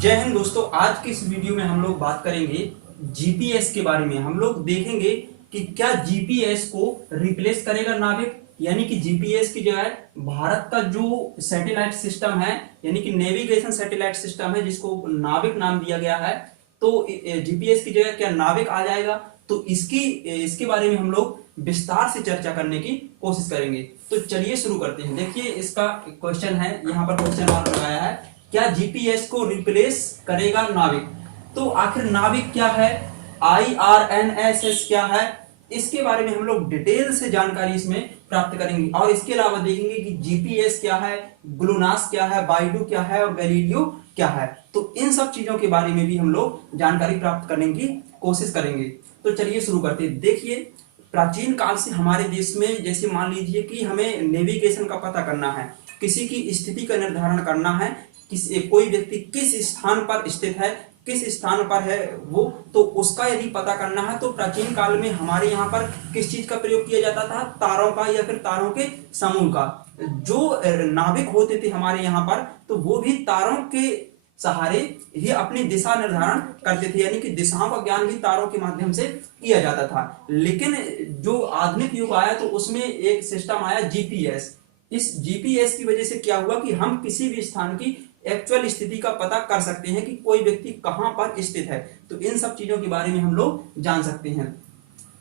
जय हिंद दोस्तों। आज के इस वीडियो में हम लोग बात करेंगे जीपीएस के बारे में। हम लोग देखेंगे कि क्या जीपीएस को रिप्लेस करेगा नाविक, यानी कि जीपीएस की जगह भारत का जो सैटेलाइट सिस्टम है यानी कि नेविगेशन सैटेलाइट सिस्टम है जिसको नाविक नाम दिया गया है, तो जीपीएस की जगह क्या नाविक आ जाएगा। तो इसके बारे में हम लोग विस्तार से चर्चा करने की कोशिश करेंगे। तो चलिए शुरू करते हैं। देखिए इसका क्वेश्चन है, यहाँ पर क्वेश्चन मार्क लगाया है, क्या जीपीएस को रिप्लेस करेगा नाविक। तो आखिर नाविक क्या है, IRNSS क्या है, इसके बारे में हम लोग डिटेल से जानकारी इसमें प्राप्त करेंगे। और इसके अलावा देखेंगे कि जीपीएस क्या है, ग्लोनास क्या है, बाइडू क्या है और गैलीलियो क्या है। तो इन सब चीजों के बारे में भी हम लोग जानकारी प्राप्त करने की कोशिश करेंगे। तो चलिए शुरू करते हैं। देखिए प्राचीन काल से हमारे देश में, जैसे मान लीजिए कि हमें नेविगेशन का पता करना है, किसी की स्थिति का निर्धारण करना है, कोई व्यक्ति किस स्थान पर स्थित है, किस स्थान पर है वो, तो उसका यदि पता करना है तो प्राचीन काल में हमारे यहाँ पर किस चीज का प्रयोग किया जाता था, तारों का या फिर तारों के समूह का। जो नाविक होते थे हमारे यहाँ पर, तो वो भी तारों के सहारे ही अपनी दिशा निर्धारण करते थे, यानी कि दिशाओं का ज्ञान भी तारों के माध्यम से किया जाता था। लेकिन जो आधुनिक युग आया तो उसमें एक सिस्टम आया जीपीएस। इस जीपीएस की वजह से क्या हुआ कि हम किसी भी स्थान की एक्चुअल स्थिति का पता कर सकते हैं कि कोई व्यक्ति कहां पर स्थित है। तो इन सब चीजों के बारे में हम लोग जान सकते हैं।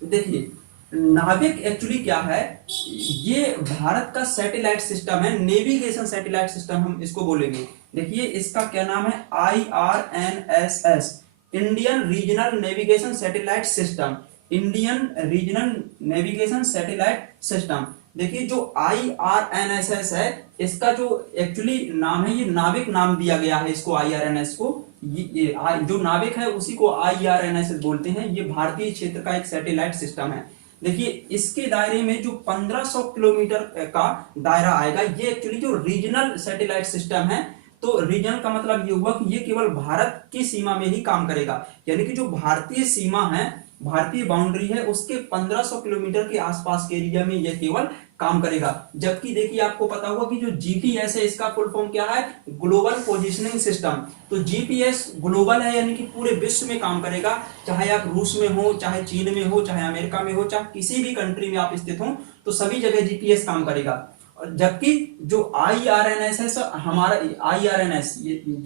तो देखिए नाविक एक्चुअली क्या है, ये भारत का सैटेलाइट सिस्टम है, नेविगेशन सैटेलाइट सिस्टम हम इसको बोलेंगे। देखिए इसका क्या नाम है, IRNSS, Indian regional navigation satellite system, Indian regional navigation satellite system. देखिए जो IRNSS है, इसका जो एक्चुअली नाम है, ये नाविक नाम दिया गया है इसको, IRNS को। ये जो नाविक है उसी को IRNSS बोलते हैं। ये भारतीय क्षेत्र का एक सैटेलाइट सिस्टम है। देखिए इसके दायरे में जो 1500 किलोमीटर का दायरा आएगा, ये एक्चुअली जो रीजनल सैटेलाइट सिस्टम है। तो रीजनल का मतलब ये हुआ कि ये केवल भारत की सीमा में ही काम करेगा, यानी कि जो भारतीय सीमा है, भारतीय बाउंड्री है, उसके 1500 किलोमीटर के आसपास के एरिया में यह केवल काम करेगा। जबकि देखिए आपको पता होगा कि जो जीपीएस है इसका फुल फॉर्म क्या है, ग्लोबल पोजिशनिंग सिस्टम। तो जीपीएस ग्लोबल है, यानी कि पूरे विश्व में काम करेगा, चाहे आप रूस में हो, चाहे चीन में हो, चाहे अमेरिका में हो, चाहे किसी भी कंट्री में आप स्थित हो, तो सभी जगह जीपीएस काम करेगा। जबकि जो IRNSS हमारा IRNS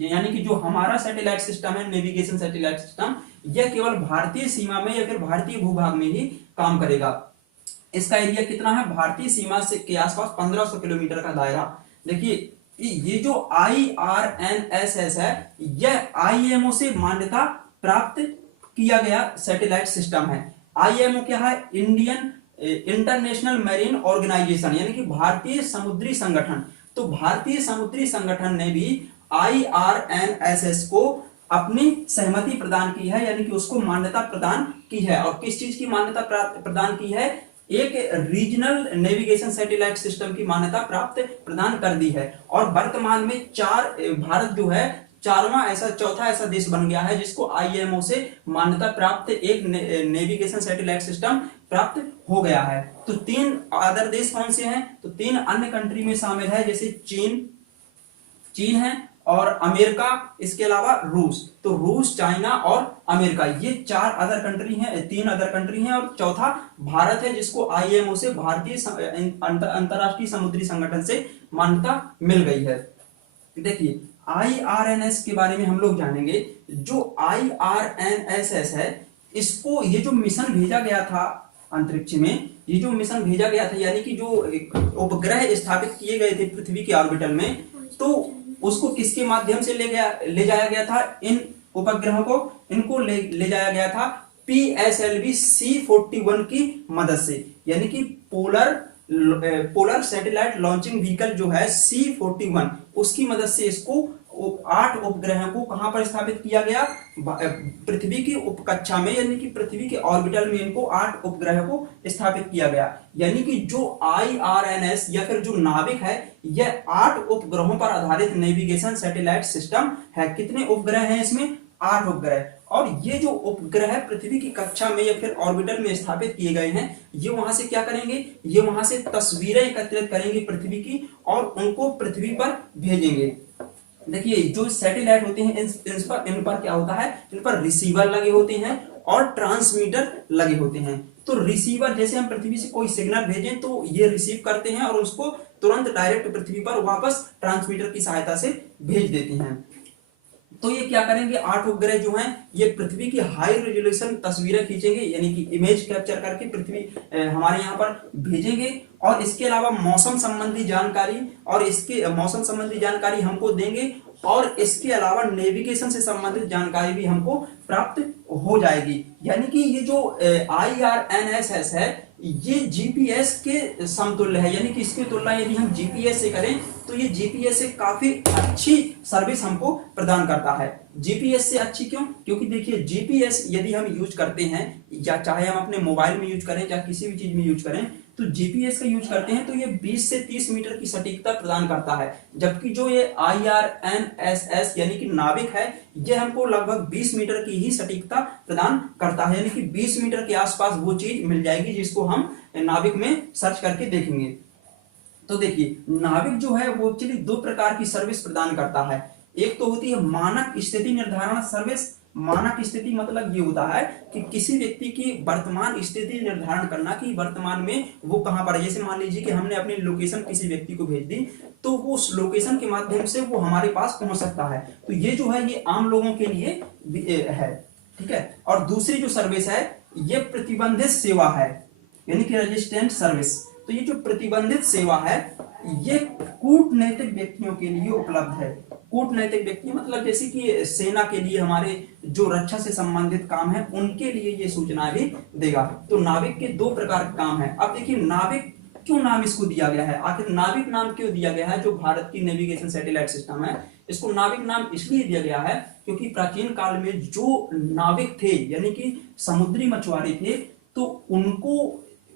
यानी कि जो हमारा सैटेलाइट सिस्टम है, नेविगेशन सैटेलाइट सिस्टम, यह केवल भारतीय सीमा में या फिर भारतीय भूभाग में ही काम करेगा। इसका एरिया कितना है, भारतीय सीमा से के आसपास 1500 किलोमीटर का दायरा। देखिए ये जो IRNSS है, यह IMO से मान्यता प्राप्त किया गया सैटेलाइट सिस्टम है। IMO क्या है, इंडियन इंटरनेशनल मैरीन ऑर्गेनाइजेशन, यानी कि भारतीय समुद्री संगठन। तो भारतीय समुद्री संगठन ने भी IRNSS को अपनी सहमति प्रदान की है, यानी कि उसको मान्यता प्रदान की है। और किस चीज की मान्यता प्रदान की है, एक रीजनल नेविगेशन सैटेलाइट सिस्टम की मान्यता प्राप्त प्रदान कर दी है। और वर्तमान में भारत जो है चौथा ऐसा देश बन गया है जिसको IMO से मान्यता प्राप्त एक नेविगेशन सैटेलाइट सिस्टम प्राप्त हो गया है। तो 3 अदर देश कौन से हैं, तो 3 अन्य कंट्री में शामिल है, जैसे चीन है और अमेरिका, इसके अलावा रूस। तो रूस, चाइना और अमेरिका, ये 4 अदर कंट्री हैं, 3 अदर कंट्री हैं, और चौथा भारत है जिसको IMO से, भारतीय अंतरराष्ट्रीय समुद्री संगठन से मान्यता मिल गई है। देखिए IRNS के बारे में हम लोग जानेंगे। जो IRNSS है, इसको ये जो मिशन भेजा गया था अंतरिक्ष में, ये जो मिशन भेजा गया था, यानी कि जो उपग्रह स्थापित किए गए थे पृथ्वी के ऑर्बिटल में, तो उसको किसके माध्यम से ले जाया गया था, इन उपग्रहों को इनको ले जाया गया था PSLV C41 की मदद से, यानी कि पोलर सैटेलाइट लॉन्चिंग व्हीकल जो है C41, उसकी मदद से इसको 8 उपग्रहों को कहां पर स्थापित किया गया, पृथ्वी की उपकक्षा में, यानी कि पृथ्वी के ऑर्बिटल में इनको 8 उपग्रहों को स्थापित किया गया। यानी कि जो IRNS या फिर जो नाविक है, यह 8 उपग्रहों पर आधारित नेविगेशन सैटेलाइट सिस्टम है। कितने उपग्रह हैं इसमें, 8 उपग्रह। और ये जो उपग्रह पृथ्वी की कक्षा में या फिर ऑर्बिटल में स्थापित किए गए हैं, ये वहां से क्या करेंगे, ये वहां से तस्वीरें एकत्रित करेंगे पृथ्वी की, और उनको पृथ्वी पर भेजेंगे। देखिए जो सैटेलाइट होते हैं इन पर क्या होता है, इन पर रिसीवर लगे होते हैं और ट्रांसमीटर लगे होते हैं। तो रिसीवर जैसे हम पृथ्वी से कोई सिग्नल भेजें तो ये रिसीव करते हैं और उसको तुरंत डायरेक्ट पृथ्वी पर वापस ट्रांसमीटर की सहायता से भेज देते हैं। तो ये क्या करेंगे, 8 उपग्रह जो हैं ये पृथ्वी की हाई रेजोल्यूशन तस्वीरें खींचेंगे, यानी कि इमेज कैप्चर करके पृथ्वी हमारे यहाँ पर भेजेंगे। और इसके अलावा मौसम संबंधी जानकारी और इसके मौसम संबंधी जानकारी हमको देंगे, और इसके अलावा नेविगेशन से संबंधित जानकारी भी हमको प्राप्त हो जाएगी। यानी कि ये जो IRNSS है ये जीपीएस के समतुल्य है, यानी कि इसकी तुलना यदि हम जीपीएस से करें तो ये जीपीएस से काफी अच्छी सर्विस हमको प्रदान करता है। जीपीएस से अच्छी क्यों? क्योंकि देखिए जीपीएस यदि हम यूज करते हैं, या चाहे हम अपने मोबाइल में यूज करें चाहे किसी भी चीज में यूज करें, तो जीपीएस का यूज करते हैं तो ये 20 से 30 मीटर की सटीकता प्रदान करता है, जबकि जो ये IRNSS यानी कि नाविक है ये हमको लगभग 20 मीटर की ही सटीकता प्रदान करता है, यानी कि 20 मीटर के आसपास वो चीज मिल जाएगी जिसको हम नाविक में सर्च करके देखेंगे। तो देखिए नाविक जो है वो एक्चुअली दो प्रकार की सर्विस प्रदान करता है। एक तो होती है मानक स्थिति निर्धारण सर्विस। मानक स्थिति मतलब ये होता है कि किसी व्यक्ति की वर्तमान स्थिति निर्धारण करना कि वर्तमान में वो कहां पर है। जैसे मान लीजिए कि हमने अपनी लोकेशन किसी व्यक्ति को भेज दी तो वो उस लोकेशन के माध्यम से वो हमारे पास पहुंच सकता है। तो ये जो है ये आम लोगों के लिए है, ठीक है। और दूसरी जो सर्विस है ये प्रतिबंधित सेवा है, यानी कि रेजिस्टेंट सर्विस। तो ये जो प्रतिबंधित सेवा है ये कूटनैतिक व्यक्तियों के लिए उपलब्ध है। कूटनैतिक व्यक्ति मतलब जैसे कि सेना के लिए, हमारे जो रक्षा से संबंधित काम है उनके लिए ये सूचनाएं भी देगा। तो नाविक के दो प्रकार के काम है। अब देखिए नाविक क्यों नाम इसको दिया गया है, आखिर नाविक नाम क्यों दिया गया है? जो भारत की नेविगेशन सैटेलाइट सिस्टम है इसको नाविक नाम इसलिए दिया गया है क्योंकि प्राचीन काल में जो नाविक थे यानी कि समुद्री मछुआरे थे तो उनको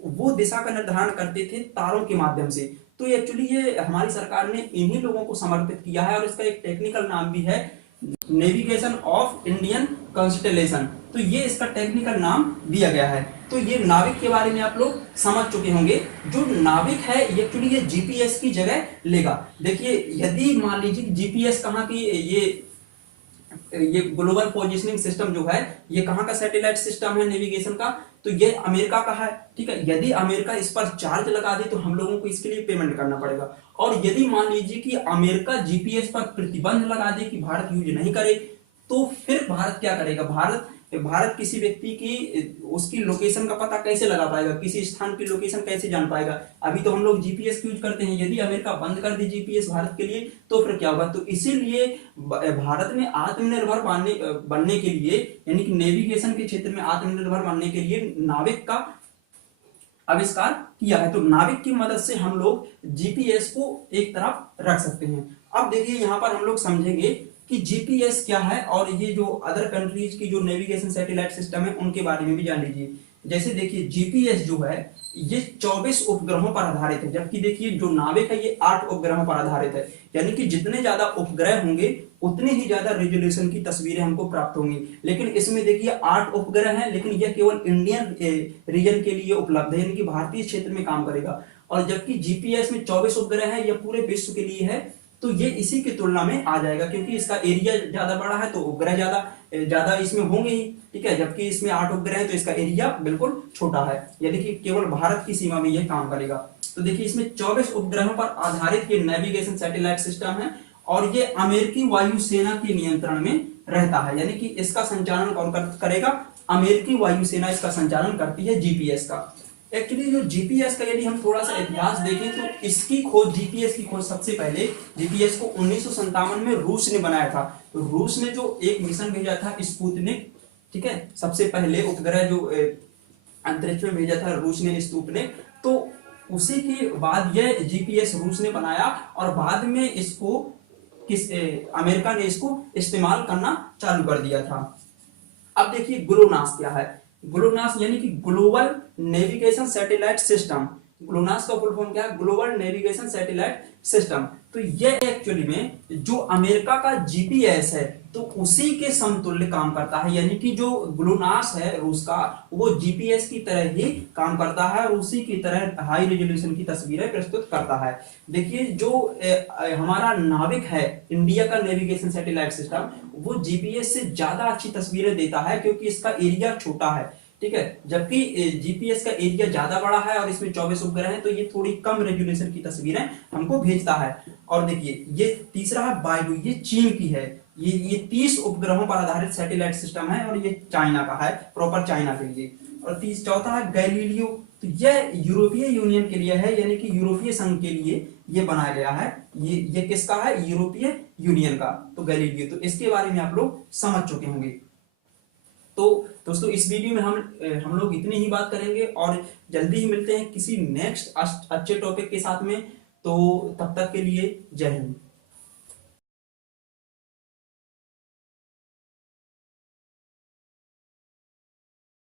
वो दिशा का निर्धारण करते थे तारों के माध्यम से। तो एक्चुअली ये हमारी सरकार ने इन्हीं लोगों को समर्पित किया है और इसका एक टेक्निकल नाम भी है नेविगेशन ऑफ इंडियन कॉन्स्टेलेशन। तो ये इसका टेक्निकल नाम दिया गया है। तो ये नाविक के बारे में आप लोग समझ चुके होंगे। जो नाविक है एक्चुअली ये जीपीएस की जगह लेगा। देखिए यदि मान लीजिए जीपीएस कहाँ की, ये ग्लोबल पोजिशनिंग सिस्टम जो है ये कहाँ का सैटेलाइट सिस्टम है नेविगेशन का, तो ये अमेरिका का है, ठीक है। यदि अमेरिका इस पर चार्ज लगा दे तो हम लोगों को इसके लिए पेमेंट करना पड़ेगा। और यदि मान लीजिए कि अमेरिका जीपीएस पर प्रतिबंध लगा दे कि भारत यूज नहीं करे, तो फिर भारत क्या करेगा? भारत किसी व्यक्ति की उसकी लोकेशन का पता कैसे लगा पाएगा, किसी स्थान की लोकेशन कैसे जान पाएगा? अभी तो हम लोग जीपीएस यूज करते हैं, यदि अमेरिका बंद कर दे जीपीएस भारत के लिए तो फिर क्या होगा? तो इसीलिए भारत ने आत्मनिर्भर बनने के लिए यानी कि नेविगेशन के क्षेत्र में आत्मनिर्भर बनने के लिए नाविक का आविष्कार किया है। तो नाविक की मदद से हम लोग जीपीएस को एक तरफ रख सकते हैं। अब देखिए यहाँ पर हम लोग समझेंगे कि जीपीएस क्या है और ये जो अदर कंट्रीज की जो नेविगेशन सैटेलाइट सिस्टम है उनके बारे में भी जान लीजिए। जैसे देखिए जीपीएस जो है ये 24 उपग्रहों पर आधारित है, जबकि देखिए जो नाविक है ये 8 उपग्रहों पर आधारित है। यानी कि जितने ज्यादा उपग्रह होंगे उतने ही ज्यादा रेजोल्यूशन की तस्वीरें हमको प्राप्त होंगी। लेकिन इसमें देखिए 8 उपग्रह हैं, लेकिन यह केवल इंडियन रीजन के लिए उपलब्ध है, यानी कि भारतीय क्षेत्र में काम करेगा। और जबकि जीपीएस में 24 उपग्रह है, यह पूरे विश्व के लिए है। तो ये इसी की तुलना में आ जाएगा क्योंकि इसका एरिया ज्यादा बड़ा है तो उपग्रह ज्यादा इसमें होंगे ही, ठीक है। जबकि इसमें 8 उपग्रह है तो इसका एरिया बिल्कुल छोटा है, यानी कि केवल भारत की सीमा में यह काम करेगा। तो देखिए इसमें 24 उपग्रहों पर आधारित ये नेविगेशन सैटेलाइट सिस्टम है और ये अमेरिकी वायुसेना के नियंत्रण में रहता है, यानी कि इसका संचालन कौन करेगा? अमेरिकी वायुसेना इसका संचालन करती है जीपीएस का। एक्चुअली जो जीपीएस का यदि हम थोड़ा सा इतिहास देखें तो इसकी खोज, जीपीएस की खोज सबसे पहले जीपीएस को 1957 में रूस ने बनाया था। तो रूस ने जो एक मिशन भेजा था स्पुतनिक, ठीक है, सबसे पहले उपग्रह जो अंतरिक्ष में भेजा था रूस ने स्पुतनिक, तो उसी के बाद यह जीपीएस रूस ने बनाया और बाद में इसको अमेरिका ने इसको इस्तेमाल करना चालू कर दिया था। अब देखिए ग्लोनास क्या है? ग्लोनास यानी कि global navigation satellite system. GLONASS का फुल फॉर्म क्या है? Global navigation satellite system. तो ये एक्चुअली में जो अमेरिका का जीपीएस है तो उसी के समतुल्य काम करता है, यानी कि जो ग्लोनास है रूस का, वो जीपीएस की तरह ही काम करता है और उसी की तरह हाई रेजोल्यूशन की तस्वीरें प्रस्तुत करता है। देखिए जो हमारा नाविक है इंडिया का नेविगेशन सैटेलाइट सिस्टम, वो जीपीएस से ज्यादा अच्छी तस्वीरें देता है क्योंकि इसका एरिया छोटा है, ठीक है, जबकि जीपीएस का एरिया ज्यादा बड़ा है और इसमें 24 उपग्रह हैं, तो ये थोड़ी कम रेजोल्यूशन की तस्वीरें हमको भेजता है। और देखिए ये तीसरा है बायडू, ये चीन की है, ये 30 उपग्रहों पर आधारित सैटेलाइट सिस्टम है और ये चाइना का है, प्रॉपर चाइना के लिए। और चौथा है गैलीलियो, तो यह यूरोपीय यूनियन के लिए है, यानी कि यूरोपीय संघ के लिए ये बनाया गया है। ये किसका है? यूरोपीय यूनियन का, तो गैलीलियो। तो इसके बारे में आप लोग समझ चुके होंगे। तो दोस्तों इस वीडियो में हम लोग इतनी ही बात करेंगे और जल्दी ही मिलते हैं किसी नेक्स्ट अच्छे टॉपिक के साथ में। तो तब तक के लिए जय हिंद।